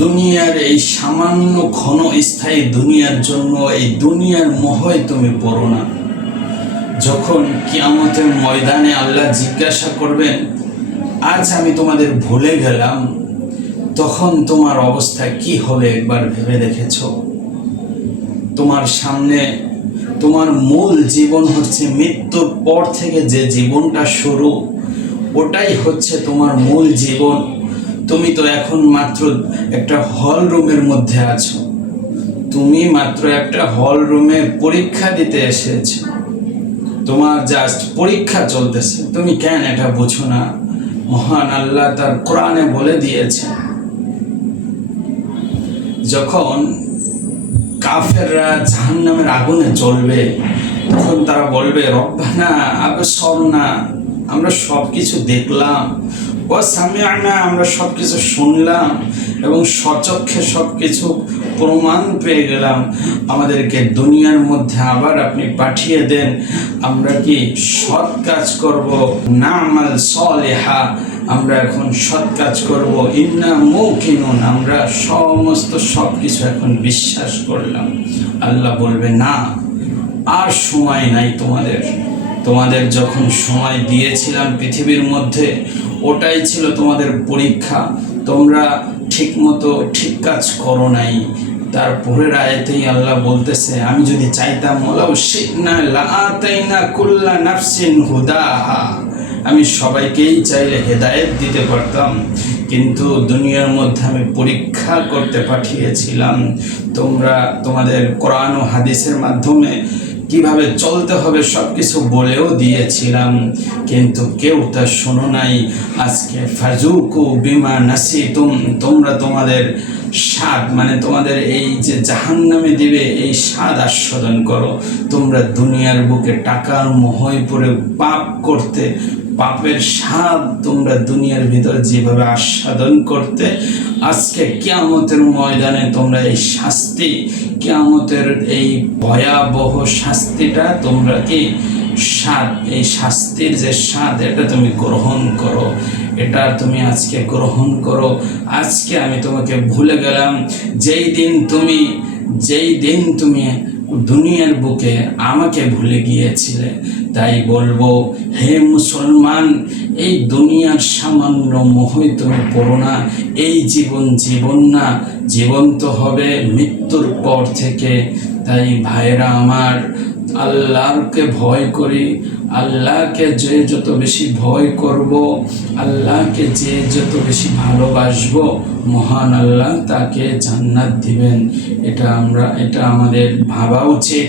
দুনিয়ার এই সামান্য ক্ষণস্থায়ী দুনিয়ার জন্য এই দুনিয়ার মোহে তুমি পড়ো না। যখন কিয়ামতের ময়দানে আল্লাহ জিজ্ঞাসা করবেন, আজ আমি তোমাদের ভুলে গেলাম, তখন তোমার অবস্থা কি হবে একবার ভেবে দেখেছ? তোমার সামনে তোমার মূল জীবন হচ্ছে মৃত্যুর পর থেকে যে জীবনটা শুরু, ওটাই হচ্ছে তোমার মূল জীবন। তুমি তো এখন মাত্র একটা হল রুমের মধ্যে আছো, তুমি মাত্র একটা হল রুমে পরীক্ষা দিতে এসেছো, তোমার জাস্ট পরীক্ষা চলতেছে। তুমি কেন এটা বুঝো না? মহান আল্লাহ তার কোরআনে বলে দিয়েছে, যখন কাফেররা জাহান্নামের আগুনে জ্বলবে তখন তারা বলবে, রব্বানা আবসারনা, আমরা সব কিছু দেখলাম, ওয়া সামিআনা, আমরা সব কিছু শুনলাম এবং স্বচক্ষে সব কিছু প্রমাণ পেয়ে গেলাম। আমাদেরকে দুনিয়ার মধ্যে আবার আপনি পাঠিয়ে দেন, আমরা কি সৎ কাজ করব, নামাল সলিহা, আমরা এখন সৎ কাজ করব, ইন্না মুকিনুন, আমরা সমস্ত সব কিছু এখন বিশ্বাস করলাম। আল্লাহ বলবে, না, আর সময় নাই তোমাদের যখন সময় দিয়েছিলাম পৃথিবীর মধ্যে, ওটাই ছিল তোমাদের পরীক্ষা। তোমরা ঠিকমতো ঠিক কাজ করো নাই। তারপরের আয়াতেই আল্লাহ বলতেছে, আমি যদি চাইতাম, ওয়ালাউ শি'না লাআতাইনা কুল্লা নাফসিন হুদাহা, আমি সবাইকেই চাইলে হেদায়েত দিতে পারতাম, কিন্তু দুনিয়ার মধ্যে আমি পরীক্ষা করতে পাঠিয়েছিলাম। তোমাদের কোরআন ও হাদিসের মাধ্যমে কিভাবে চলতে হবে সব কিছু বলেও দিয়েছিলাম, কিন্তু কেউ তা শোনো নাই। আজকে ফাজুকু বিমা নাসিতুম, তোমরা তোমাদের স্বাদ, মানে তোমাদের এই যে জাহান্নামে দিবে এই স্বাদ আস্বাদন করো। তোমরা দুনিয়ার বুকে টাকার মোহে পড়ে পাপ করতে, পাপের স্বাদ তোমরা দুনিয়ার ভিতরে যেভাবে আস্বাদন করতে, আজকে কিয়ামতের ময়দানে তোমরা এই শাস্তি, কিয়ামতের এই ভয়াবহ শাস্তিটা তোমরা কি স্বাদ, এই শাস্তির যে স্বাদ, এটা তুমি গ্রহণ করো, এটা তুমি আজকে গ্রহণ করো। আজকে আমি তোমাকে ভুলে গেলাম, যেই দিন তুমি দুনিয়ার বুকে আমাকে ভুলে গিয়েছিলে। তাই বলবো, হে মুসলমান, এই দুনিয়ার সামান্য মোহে তুমি পড়ো না। এই জীবন না, জীবন তো হবে মৃত্যুর পর থেকে। তাই ভাইরা আমার, আল্লাহকে ভয় করি। আল্লাহকে যে যত বেশি ভয় করব, আল্লাহকে যে যত বেশি ভালোবাসবো, মহান আল্লাহ তাকে জান্নাত দিবেন। এটা আমাদের ভাবা উচিত।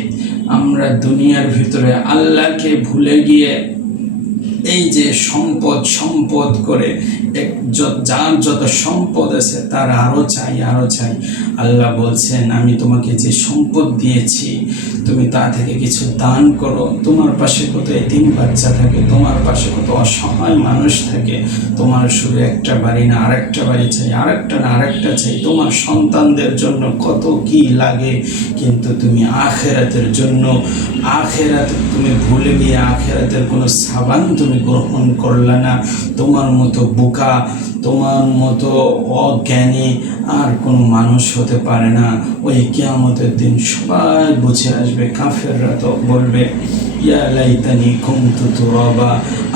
আমরা দুনিয়ার ভিতরে আল্লাহকে ভুলে গিয়ে এই যে সম্পদ করে যার যত সম্পদ আছে তার আরো চাই। আল্লাহ বলছেন, আমি তোমাকে যে সম্পদ দিয়েছি তুমি তা থেকে কিছু দান করো। তোমার পাশে কত এতিম বাচ্চা থাকে, তোমার পাশে কত অসহায় মানুষ থাকে। তোমার শুধু একটা বাড়ি না, আরেকটা বাড়ি চাই, আরেকটা না আরেকটা চাই। তোমার সন্তানদের জন্য কত কি লাগে, কিন্তু তুমি আখিরাতের জন্য, আখিরাত তুমি ভুলে গিয়ে আখিরাতের কোনো সাবান তুমি গ্রহণ করলে না। তোমার মতো বোকা, তোমার মতো অজ্ঞানী আর কোনো মানুষ হতে পারে না। ওই কিয়ামতের দিন সবাই বুঝে আসবে। কাফেররা তো বলবে, ইয়া লাইতানি কুনতু তুরাবা,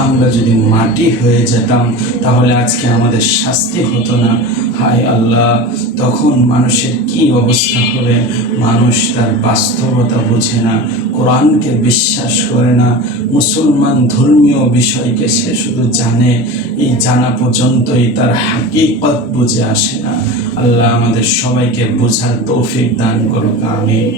আমরা যদি মাটি হয়ে যেতাম তাহলে আজকে আমাদের শাস্তি হতো না। হায় আল্লাহ, তখন মানুষের কি অবস্থা হবে? মানুষ তার বাস্তবতা বোঝে না, কোরআনকে বিশ্বাস করে না, মুসলমান ধর্মীয় বিষয়কে সে শুধু জানে, এই জানা পর্যন্তই তার হাকিকত বুঝে আসে না। আল্লাহ আমাদের সবাইকে বোঝার তৌফিক দান করুক, আমিন।